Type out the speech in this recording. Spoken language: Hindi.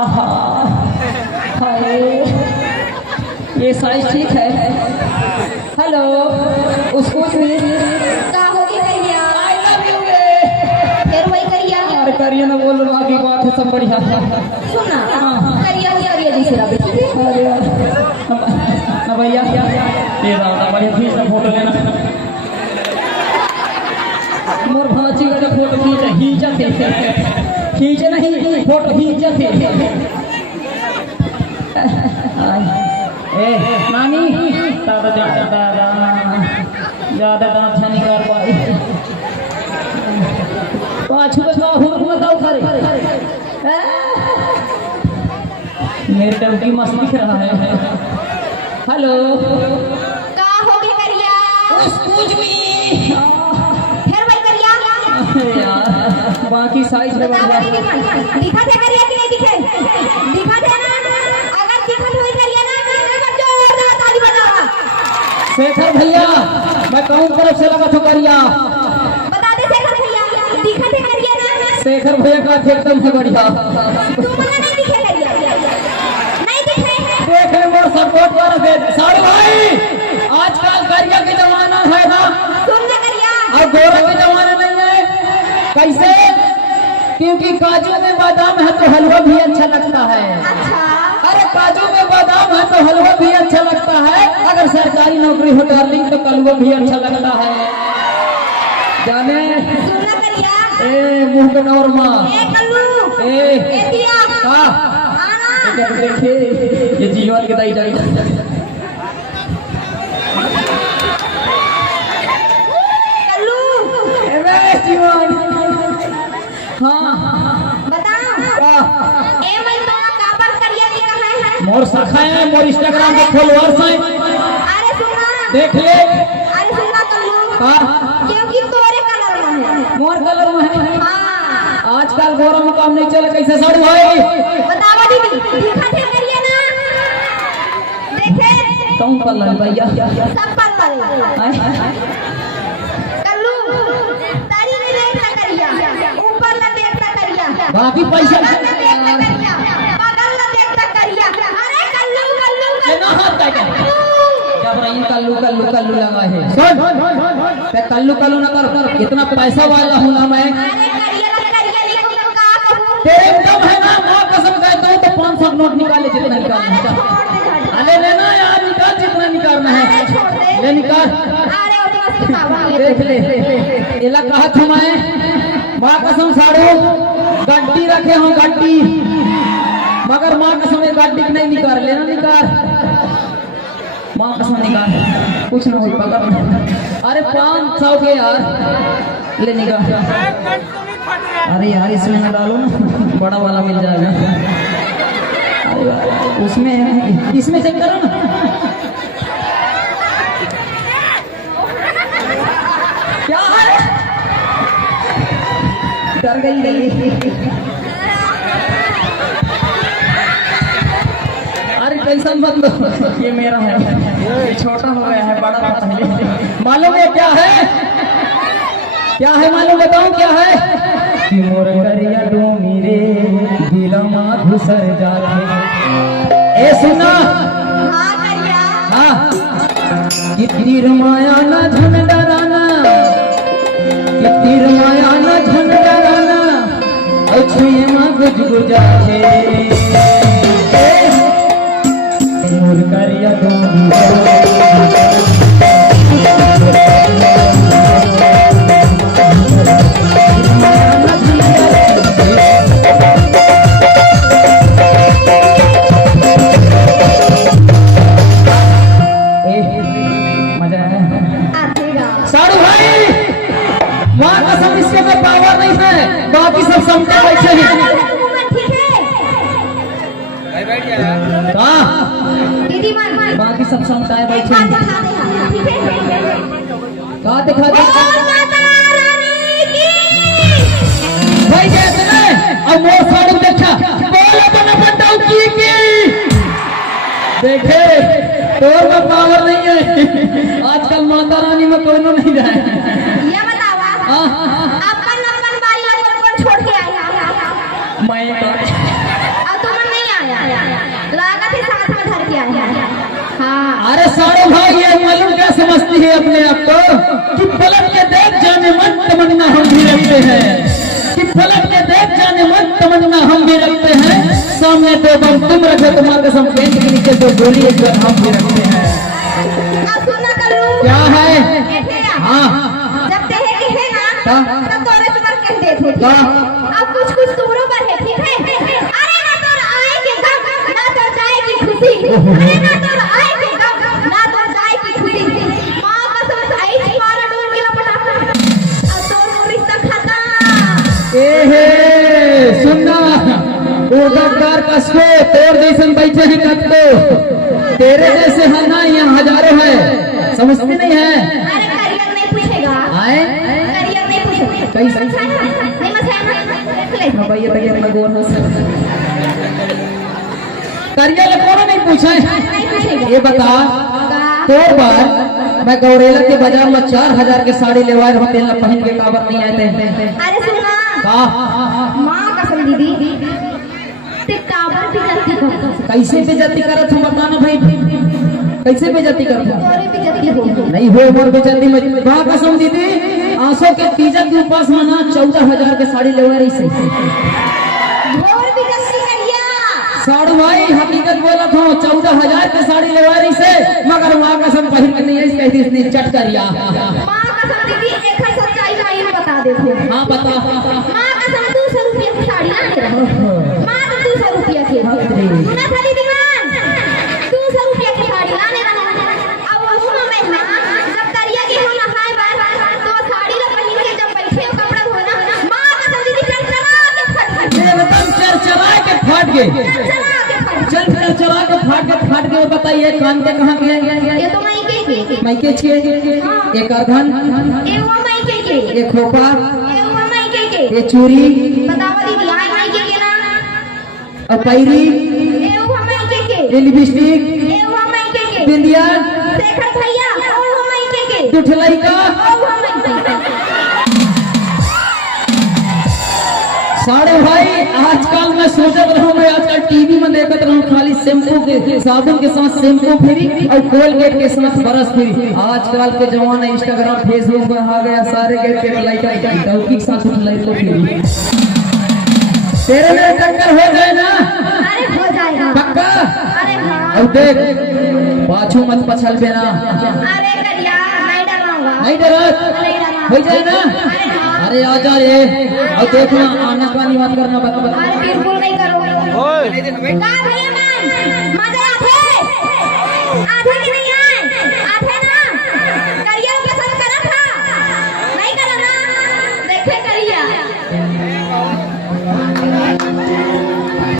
आहा हाय ये साइज ठीक है। हेलो उसको का होगी करिया आई लव यू फिर वही करिया अरे करिए ना बोल बाकी बात है सब बढ़िया। सुना करिया दूसरा बेटी अरे ना भैया ये दादा बढ़िया खींच ना फोटो लेना मोर भाची का फोटो खींचे नहीं फोटो खींचते ए नानी दादा ज्यादा दांत नहीं कर पाई पाछू बताओ करे मेरे टंकी मस्त दिख रहा है। हेलो का होगी करिया एक्सक्यूज मी फिर वही करिया यार बाकी साइज में दिखा थे करिया कि नहीं दिखा थे ना अगर दिखल हुई करिया ना तो जोरदार ताली बजाओ। शेखर भैया मैं कहूँ तरफ से लगा ठोकरिया बता दे शेखर भैया दिखा थे करिया ना शेखर भैया का एकदम से बढ़िया तू मना नहीं दिखे करिया नहीं दिखे देख ले मोर सपोर्ट कर दे सारे भाई आजकल करिया के जमाना है ना सुन ले करिया और गोरा के जमाना नहीं है कैसे क्योंकि काजू में बादाम है तो हलवा भी अच्छा लगता है। अच्छा अरे काजू में बादाम है तो हलवा भी अच्छा लगता है अगर सरकारी नौकरी हो डार्लिंग तो कलवा भी अच्छा लगता है जाने सुन ले करिया ए मुंह के नौरमा ए कल्लू ए दिया का आना देखिए ये जीवन के दाई जाएगा कल्लू जीवन हाँ बताओ ए मैं तो काबर करिया की कहां है मोर शाखा है मोर इंस्टाग्राम पे फॉलोअर्स हैं अरे सुना देख ले अरे सुना कल्लू हाँ क्योंकि तोरे कलर में है मोर कलर में है हां आजकल गोरा में काम नहीं चले कैसे साड़ू भाई बतावा दीदी दिखा थे करिया ना देखे कौन कलर भैया सब पल कल्लू तारी में देखता करिया ऊपर ना देखता करिया बाकी पैसा बगल ना देखता करिया अरे कल्लू लेना हाथ का क्या भाई कल्लू लगा है सुन ते कल्लू ना कर इतना पैसा वाला हूँ ना मैं अरे करिया लिखो का कहूं तेरे एकदम है ना मां कसम कहता हूँ तो 500 नोट निकाले जितना निकालना है अरे लेना यार निकाल जितना निकालना है ले निकाल अरे वो तो बतावा देख ले इला कहा था मैं मां कसम साड़ू गड्डी रखे हो गड्डी मगर मां कसम ये गड्डी नहीं निकाल लेना निकाल मां कसम निकाल कुछ ना हो पकड़ अरे 500 के यार ले निकाल अरे यार इसमें ना डालो ना बड़ा वाला मिल जाएगा अरे उसमें इसमें चेक करो ना क्या है डर गई अरे टेंशन मत लो ये मेरा है ये छोटा हो गया है बड़ा था पहले मालूम है क्या है मालूम बताऊं क्या है कि मोर करिया दो मेरे दिलमा घुसर जाते ए सुना हां करिया हाँ कि तीर माया ना झन डराना कि तीर माया ना झन डराना अच्छे मां गुजगुजा है मोर करिया दो साड़ू भाई मां कसम इसके में पावर नहीं है बाकी सब समझा बैठे हैं दीदी मन बाकी सब समझाए बैठे हैं कहा दिखा दे भाई कहते हैं अब वो साड़ू देखा बोला बना बताओ की देखे तोर में पावर नहीं है आजकल माता रानी में कोनो नहीं जाए ये बतावा अपन बारी और छोड़ के आया मैं अब तुम लागत है साथ में धर के आया। हाँ अरे सारे भाई ये मालूम क्या समझती है अपने आप को कि पलट के देख जाने मन तमन्ना हम भी रखते हैं, कि पलट के देख जाने मन तमन्ना हम भी रखते हैं, सामने तो बम तुम रखे तुम्हारे कसम पेंट के नीचे तो गोली एक हम भी रखते हैं। अब सुनना करूँ क्या है? हाँ जब कहे कि है ना तब तोरे पर कह देते थे। क्या? अब कुछ कुछ तुमरो पर है, ठीक है? अरे ना तोर आए के गम ना तो जाए की खुशी, अरे ना तोर आए के गम ना तो जाए की खुशी, माँ कसम आई मारा डोर के लपटा अब तोर रिश्ता खत्म। ए सुनना उधर कसको तोर जैसन बैठे हैं कब तेरे जैसे है ना यहाँ हजारों है, समझती नहीं है? अरे करियर नहीं पूछेगा, आए करियर नहीं पूछेगा। कैसे? नहीं मसाना देख ले भैया भैया मैं बोल करिया ले कौन नहीं पूछा नहीं पूछेगा। ये बता तो बार मैं गौरेला के बाजार में 4000 के साड़ी लेवाए रहा तेल पहन के काबर नहीं आए थे। अरे सुनना माँ कसम दीदी ते काबर बेइज्जती करत, कैसे बेइज्जती करत हम बताना भाई, कैसे बेइज्जती करत तोरे बेइज्जती हो नहीं हो मोर बेइज्जती मत बा कसम दीदी आंसू के तीजन के उपास में ना 14000 के साड़ी लेवा रही से घोर बेइज्जती करिया। साड़ू भाई हकीकत बोलत हो 14000 के साड़ी लेवा रही से मगर मां कसम पहन के नहीं ऐसे कहती इसने चट करिया। माँ कसम दीदी एक सच्चाई मैं बता देते। हां बता। माँ कसम 200 रुपया की साड़ी ना ले रहा माँ तो 200 रुपया की ना खाली दीवान 200 रुपया की साड़ी ना ले रहा। अब वो मैं हां जब तरिया के हम हाय बार तो साड़ी ला पहन के जब बैठे कपड़ा धोना माँ कसम दीदी चला के फट एकदम चरचरा के फट गए, चला के फट चल चरचरा के फट गए। बताइए कान के कहां गए? ये तो मायके छिए एक अर्धन ए वो मायके के एक खोपा ए वो मायके के ये चूड़ी बतावा दीदी आई मायके के ना और पैरी ए वो मायके के ये लिपस्टिक ए वो मायके के बिंदिया शेखर भैया ओ वो मायके के दुठलाई का ओ वो मायके के। साड़े भाई आजकल मैं सोचत रहूं मैं आजकल टीवी में देखत रहूं खाली शैम्पू के साबुन के साथ शैम्पू फ्री और कोलगेट के साथ ब्रश फ्री। आजकल के जमाना इंस्टाग्राम फेसबुक में आ गया सारे गेट के लाइक डौकी के साथ लाइक को फ्री। तेरे में टक्कर हो जाए ना? अरे हो जाएगा पक्का? अरे हाँ और देख पाछू मत पछल बेना, अरे करिया नहीं डराऊंगा नहीं डरत नहीं डरा हो जाए ना? अरे हाँ अरे आजा रे और देखना आना पानी मत करना बता। अरे बिल्कुल नहीं करोगे का भैया मन मजा आधे की नहीं आए आधे ना करिया पसंद करा था नहीं करा ना देखे करिया